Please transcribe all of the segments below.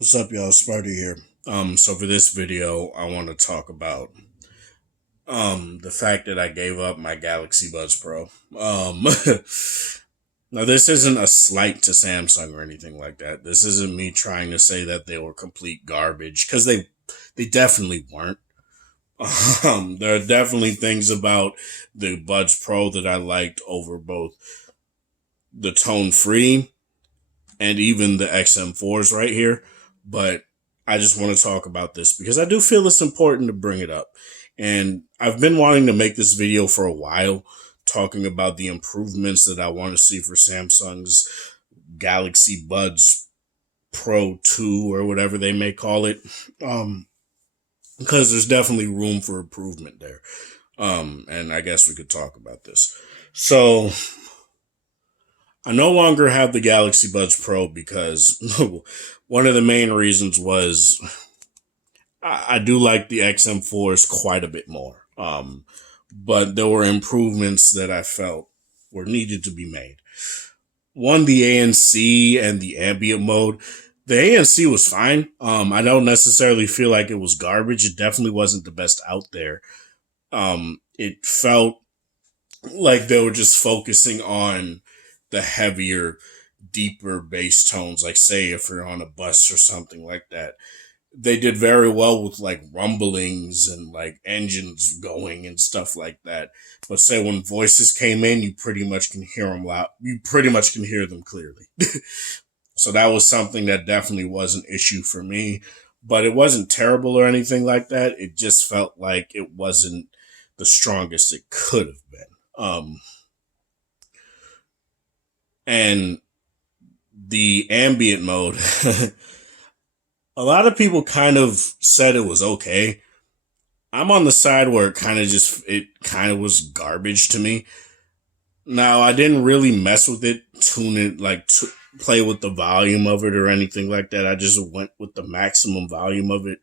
What's up, y'all? Sparty here. So for this video, I want to talk about the fact that I gave up my Galaxy Buds Pro. Now this isn't a slight to Samsung or anything like that. This isn't me trying to say that they were complete garbage because they definitely weren't. There are definitely things about the Buds Pro that I liked over both the Tone Free and even the XM4s right here. But I just want to talk about this because I do feel it's important to bring it up. And I've been wanting to make this video for a while, talking about the improvements that I want to see for Samsung's Galaxy Buds Pro 2 or whatever they may call it. Because there's definitely room for improvement there. And I guess we could talk about this. So I no longer have the Galaxy Buds Pro because one of the main reasons was I do like the XM4s quite a bit more. But there were improvements that I felt were needed to be made. One, the ANC and the ambient mode. The ANC was fine. I don't necessarily feel like it was garbage. It definitely wasn't the best out there. It felt like they were just focusing on the heavier, deeper bass tones, like say if you're on a bus or something like that. They did very well with like rumblings and like engines going and stuff like that. But say when voices came in, you pretty much can hear them loud. You pretty much can hear them clearly. So that was something that definitely was an issue for me. But it wasn't terrible or anything like that. It just felt like it wasn't the strongest it could have been. And the ambient mode, a lot of people kind of said it was okay. I'm on the side where it kind of was garbage to me. Now, I didn't really mess with it, tune it, play with the volume of it or anything like that. I just went with the maximum volume of it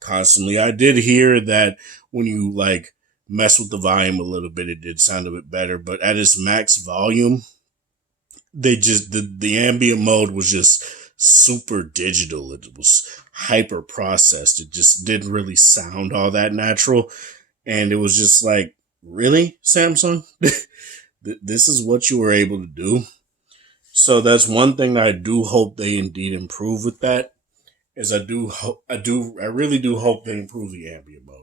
constantly. I did hear that when you like mess with the volume a little bit, it did sound a bit better, but at its max volume, the ambient mode was just super digital. It was hyper processed. It just didn't really sound all that natural. And it was just like, really, Samsung? This is what you were able to do. So that's one thing that I do hope they indeed improve with that. Is I really do hope they improve the ambient mode.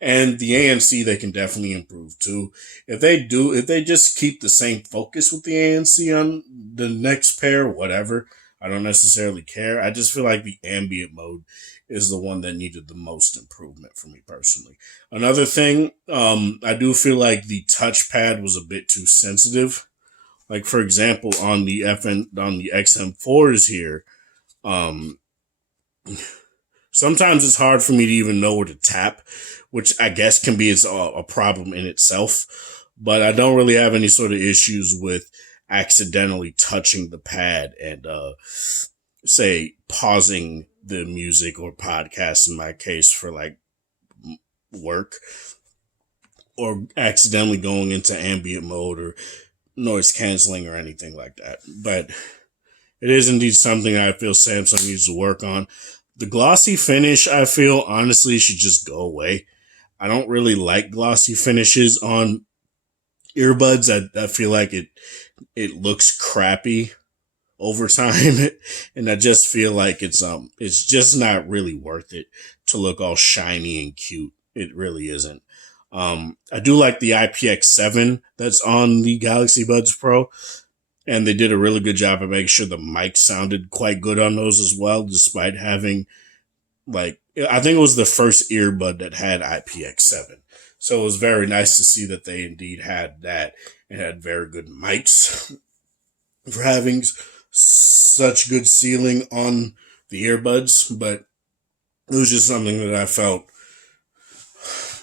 And the ANC they can definitely improve too. If they just keep the same focus with the ANC on the next pair, whatever, I don't necessarily care. I just feel like the ambient mode is the one that needed the most improvement for me personally. Another thing, I do feel like the touchpad was a bit too sensitive. Like for example, on the XM4s here, um, sometimes it's hard for me to even know where to tap, which I guess can be a problem in itself. But I don't really have any sort of issues with accidentally touching the pad and, say, pausing the music or podcast in my case for like work or accidentally going into ambient mode or noise canceling or anything like that. But it is indeed something I feel Samsung needs to work on. The glossy finish, I feel, honestly, should just go away. I don't really like glossy finishes on earbuds. I feel like it looks crappy over time, and I just feel like it's just not really worth it to look all shiny and cute. It really isn't. I do like the IPX7 that's on the Galaxy Buds Pro, and they did a really good job of making sure the mic sounded quite good on those as well, despite having like I think it was the first earbud that had IPX7. So it was very nice to see that they indeed had that and had very good mics for having such good sealing on the earbuds. But it was just something that I felt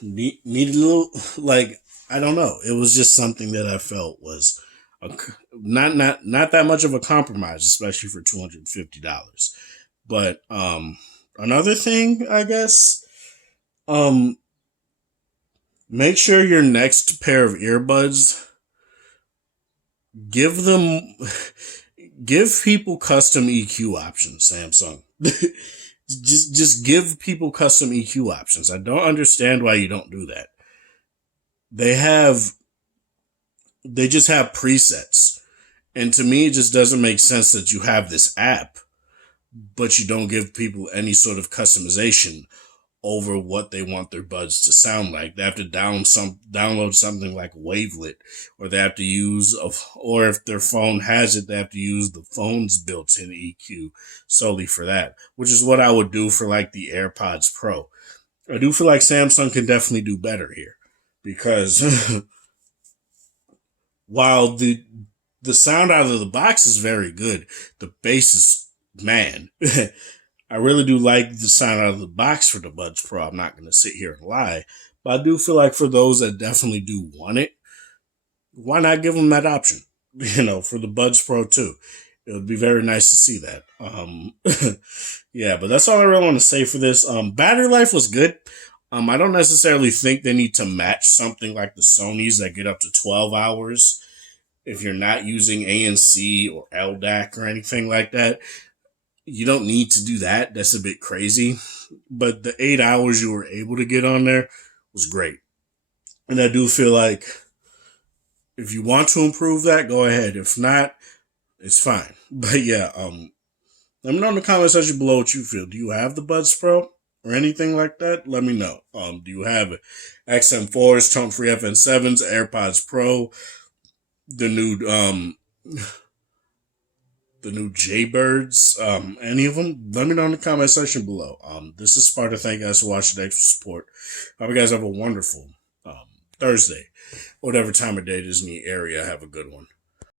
needed a little, like, I don't know. It was just something that I felt was a, not that much of a compromise, especially for $250. But another thing, I guess, um, make sure your next pair of earbuds give them Give people custom EQ options, Samsung. Just give people custom EQ options. I don't understand why you don't do that. They have they just have presets. And to me, it just doesn't make sense that you have this app, but you don't give people any sort of customization over what they want their buds to sound like. They have to download something like Wavelet, or they have to or if their phone has it, they have to use the phone's built-in EQ solely for that, which is what I would do for like the AirPods Pro. I do feel like Samsung can definitely do better here because while the sound out of the box is very good, the bass is, man. I really do like the sound out of the box for the Buds Pro. I'm not going to sit here and lie. But I do feel like for those that definitely do want it, why not give them that option? For the Buds Pro too. It would be very nice to see that. Yeah, but that's all I really want to say for this. Battery life was good. I don't necessarily think they need to match something like the Sonys that get up to 12 hours if you're not using ANC or LDAC or anything like that. You don't need to do that. That's a bit crazy. But the 8 hours you were able to get on there was great. And I do feel like if you want to improve that, go ahead. If not, it's fine. But yeah, let me know in the comment section below what you feel. Do you have the Buds Pro or anything like that? Let me know. Do you have XM4s, tone-free FN7s, AirPods Pro, the new Jaybirds, any of them? Let me know in the comment section below. This is Sparta. Thank you guys for watching. Thanks for support. Hope you guys have a wonderful Thursday, whatever time of day it is in the area. Have a good one.